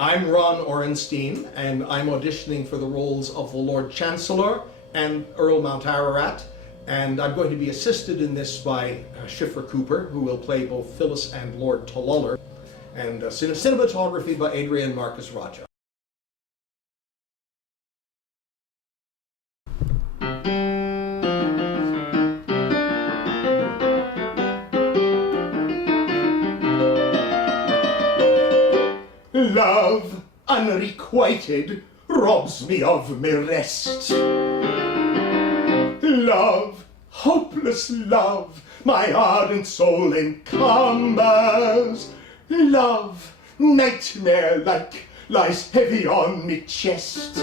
I'm Ron Orenstein, and I'm auditioning for the roles of the Lord Chancellor and Earl Mount Ararat, and I'm going to be assisted in this by Schiffer Cooper, who will play both Phyllis and Lord Toluller, and cinematography by Adrian Marcus Raja. Love, unrequited, robs me of my rest. Love, hopeless love, my ardent soul encumbers. Love, nightmare-like, lies heavy on me chest,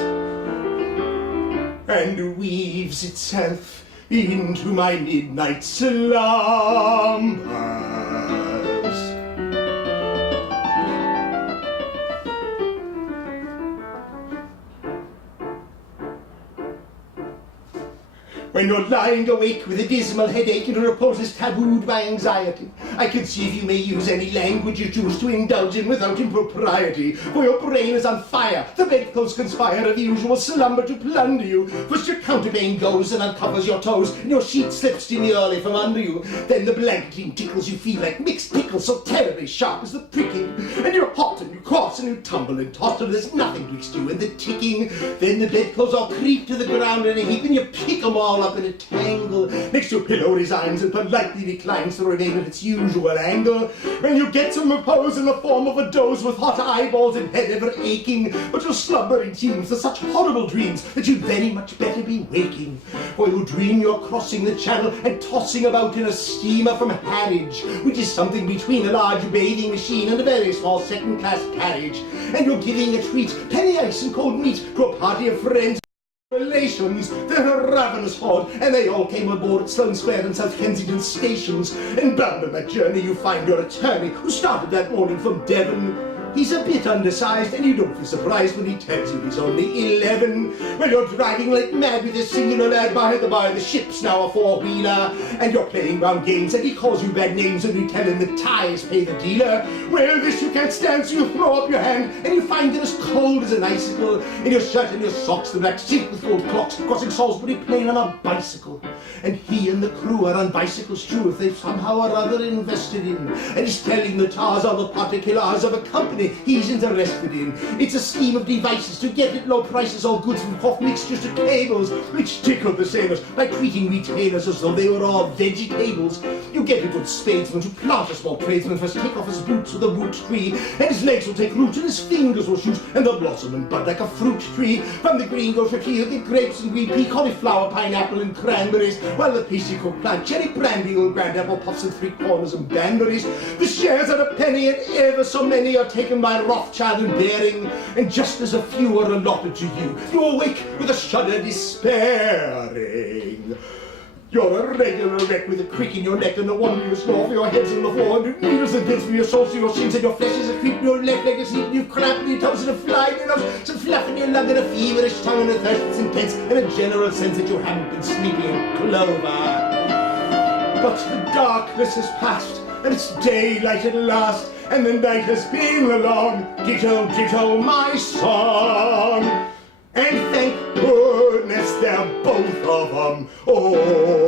and weaves itself into my midnight slumbers. When you're lying awake with a dismal headache and your repose is tabooed by anxiety, I conceive you may use any language you choose to indulge in without impropriety. For your brain is on fire, the bedclothes conspire of usual slumber to plunder you. First your counterpane goes and uncovers your toes, and your sheet slips demurely from under you. Then the blanketing tickles you feel like mixed pickles, so terribly sharp is the pricking. And you're hot and you cross and you tumble and toss till there's nothing twixt you and the ticking. Then the bedclothes all creep to the ground in a heap, and you pick them all up in a tangle. Next your pillow resigns and politely declines to remain at its usual angle. When you get some repose in the form of a doze with hot eyeballs and head ever aching, but your slumbering teems to such horrible dreams that you'd very much better be waking. For you dream you're crossing the channel and tossing about in a steamer from Harwich, which is something between a large bathing machine and a very small second-class carriage. And you're giving a treat, penny ice and cold meat, to a party of friends. Relations, they're a ravenous horde, and they all came aboard at Sloane Square and South Kensington stations. And bound on that journey you find your attorney, who started that morning from Devon. He's a bit undersized, and you don't feel surprised when he tells you he's only 11. Well, you're driving like mad with a singular lad behind the bar. The ship's now a four-wheeler, and you're playing round games, and he calls you bad names, and you tell him the ties pay the dealer. Well, this you can't stand, so you throw up your hand, and you find it as cold as an icicle. In your shirt and your socks, the black silk with gold clocks, crossing Salisbury Plain on a bicycle. And he and the crew are on bicycles too, if they've somehow or other invested in. And he's telling the tars all the particulars of a company he's interested in. It's a scheme of devices to get at low prices all goods from cough mixtures to cables, which tickle the sailors by treating retailers as though they were all vegetables. You get a good spadesman to plant a small tradesman, first take off his boots with a boot tree, and his legs will take root and his fingers will shoot, and they'll blossom and bud like a fruit tree. From the green go tree you'll get grapes and green pea, cauliflower, pineapple and cranberries, while the pastry cook plant cherry brandy, old grand apple puffs and three corners and banberries. The shares are a penny, and ever so many are taken by Rothschild and Baring, and just as a few are allotted to you, you awake with a shudder despairing. You're a regular wreck with a crick in your neck and a wondrous snore for your heads on the floor, and needles and pins for your soles, for your shins, and your flesh is a creep, and your left leg is sleep, and you've cramp in your toes and a fly in your nose, some fluff in your lung and a feverish tongue and a thirst that's intense, and a general sense that you haven't been sleeping in clover. But the darkness has passed, and it's daylight at last, and the night has been a long ditto, ditto, my song. And thank goodness they're both of them over.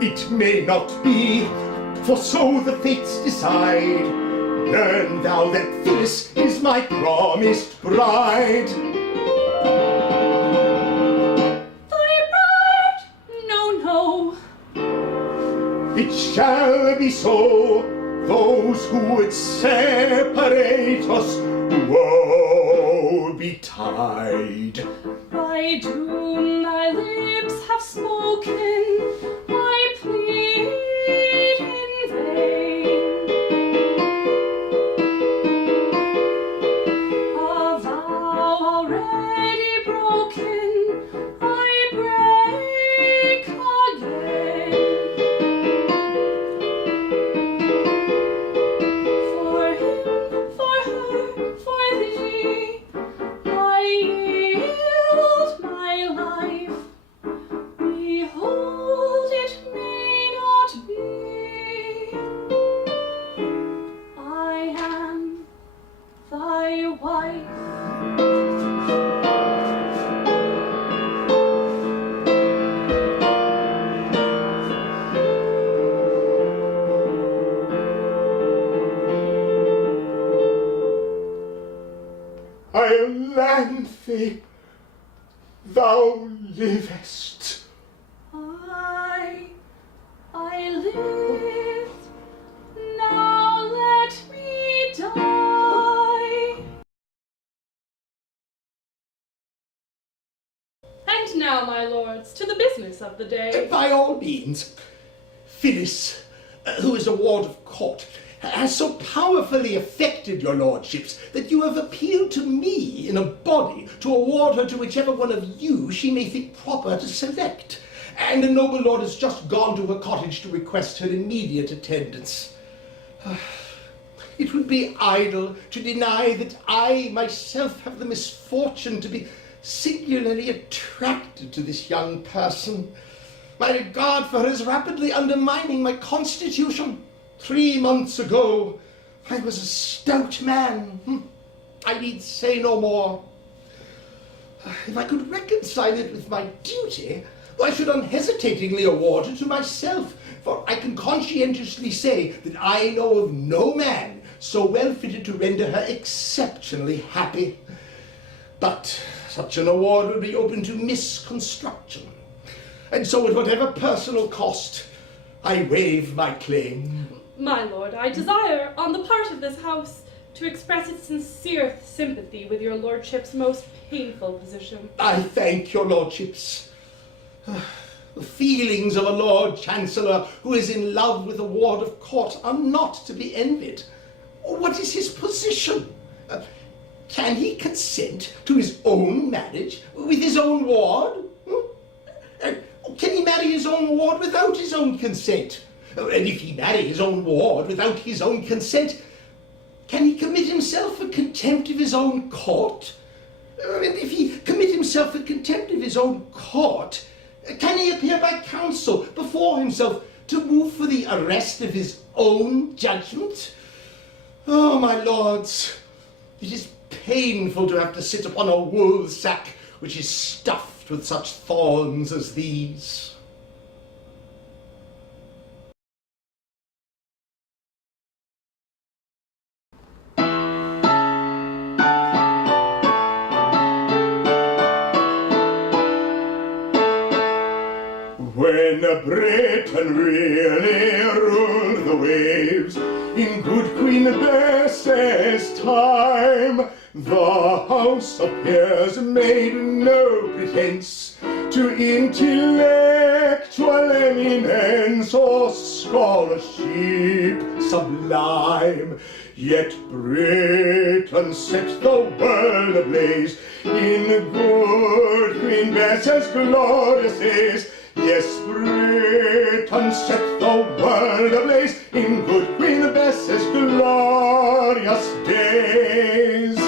It may not be, for so the fates decide. Learn thou that Phyllis is my promised bride. Thy bride? No, no. It shall be so. Those who would separate us, woe betide. By doom thy lips have spoken, I plead in vain. A vow already broken, I wife. Iolanthe, thou livest. I live, now let me die. And now, my lords, to the business of the day. By all means. Phyllis, who is a ward of court, has so powerfully affected your lordships that you have appealed to me in a body to award her to whichever one of you she may think proper to select. And a noble lord has just gone to her cottage to request her immediate attendance. It would be idle to deny that I myself have the misfortune to be singularly attracted to this young person. My regard for her is rapidly undermining my constitution. 3 months ago, I was a stout man. I need say no more. If I could reconcile it with my duty, I should unhesitatingly award it to myself, for I can conscientiously say that I know of no man so well fitted to render her exceptionally happy. But such an award would be open to misconstruction, and so at whatever personal cost, I waive my claim. My lord, I desire, on the part of this house, to express its sincere sympathy with your lordship's most painful position. I thank your lordships. The feelings of a Lord Chancellor who is in love with a ward of court are not to be envied. What is his position? Can he consent to his own marriage with his own ward? Can he marry his own ward without his own consent? And if he marry his own ward without his own consent, can he commit himself for contempt of his own court? And if he commit himself for contempt of his own court, can he appear by counsel before himself to move for the arrest of his own judgment? Oh, my lords, it is painful to have to sit upon a wool sack which is stuffed with such thorns as these. When Britain really ruled the waves, in good Queen Bess's time, the House of Peers made no pretence to intellectual eminence or scholarship sublime. Yet Britain set the world ablaze in good Queen Bess's glorious days. Yes, Britain set the world ablaze in good Queen Bess's glorious days.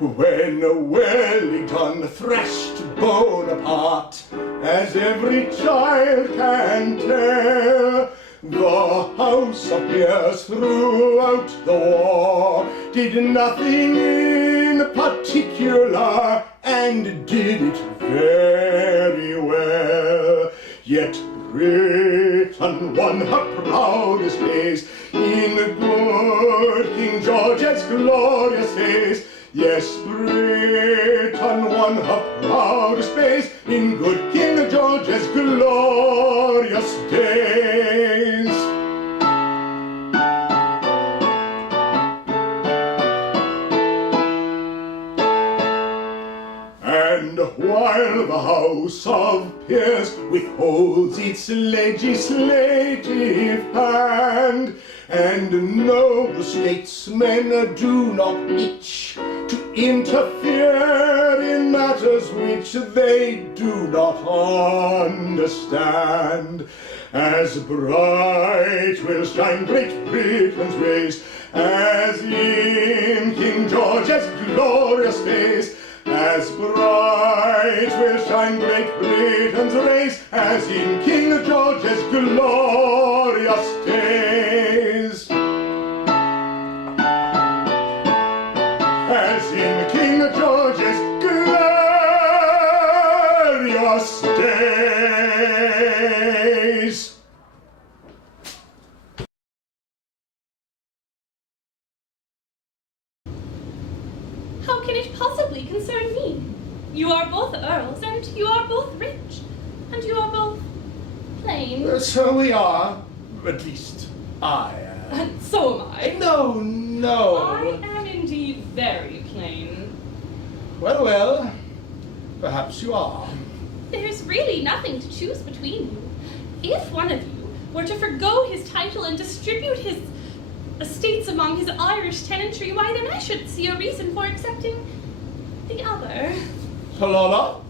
When Wellington thrashed Bonaparte, as every child can tell, the House of Peers throughout the war did nothing in particular and did it very well. Yet Britain won her proudest days in good King George's glorious days. Yes, Britain won her proudest days in good King George's glorious days. And while the House of Peers withholds its legislative hand, and noble statesmen do not itch to interfere in matters which they do not understand, as bright will shine Great Britain's rays as in King George's glorious days, as bright will shine great Britain's rays as in King George's glorious days. As in King George's glorious days. How can it possibly concern me? You are both earls, and you are both rich, and you are both plain. So we are, at least I am. And so am I. No, no. I am indeed very plain. Well, well, perhaps you are. There's really nothing to choose between you. If one of you were to forgo his title and distribute his estates among his Irish tenantry, why then I should see a reason for accepting the other. Helena,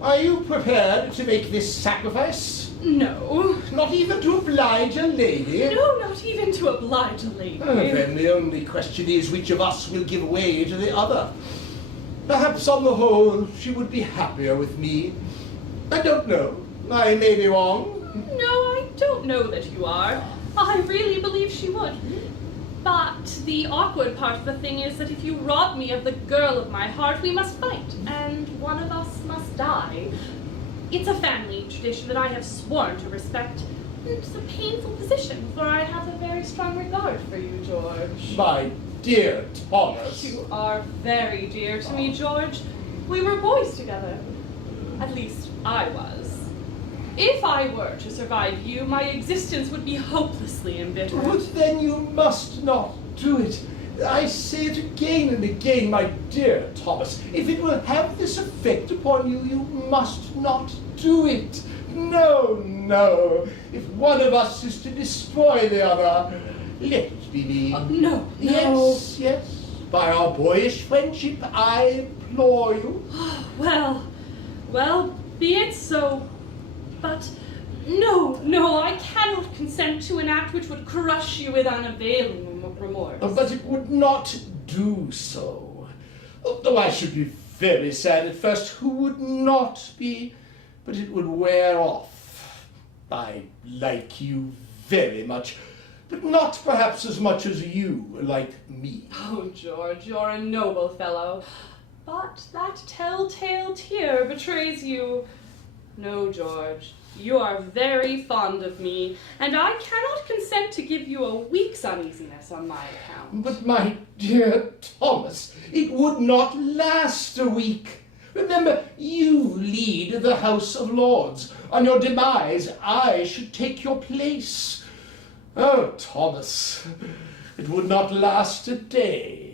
are you prepared to make this sacrifice? No. Not even to oblige a lady? No, not even to oblige a lady. Then the only question is which of us will give way to the other. Perhaps on the whole she would be happier with me. I don't know. I may be wrong. No, I don't know that you are. I really believe she would. But the awkward part of the thing is that if you rob me of the girl of my heart, we must fight, and one of us must die. It's a family tradition that I have sworn to respect. It's a painful position, for I have a very strong regard for you, George. My dear Thomas. You are very dear to me, George. We were boys together. At least, I was. If I were to survive you, my existence would be hopelessly embittered. But then you must not do it. I say it again and again, my dear Thomas. If it will have this effect upon you, you must not do it. No, no. If one of us is to destroy the other, let it be me. No. Yes, yes. By our boyish friendship, I implore you. Well, be it so. But no, I cannot consent to an act which would crush you with unavailing remorse. But it would not do so. Though I should be very sad at first, who would not be? But it would wear off. I like you very much, but not perhaps as much as you like me. Oh, George, you're a noble fellow. But that telltale tear betrays you. No, George, you are very fond of me, and I cannot consent to give you a week's uneasiness on my account. But my dear Thomas, it would not last a week. Remember, you lead the House of Lords. On your demise, I should take your place. Oh, Thomas, it would not last a day.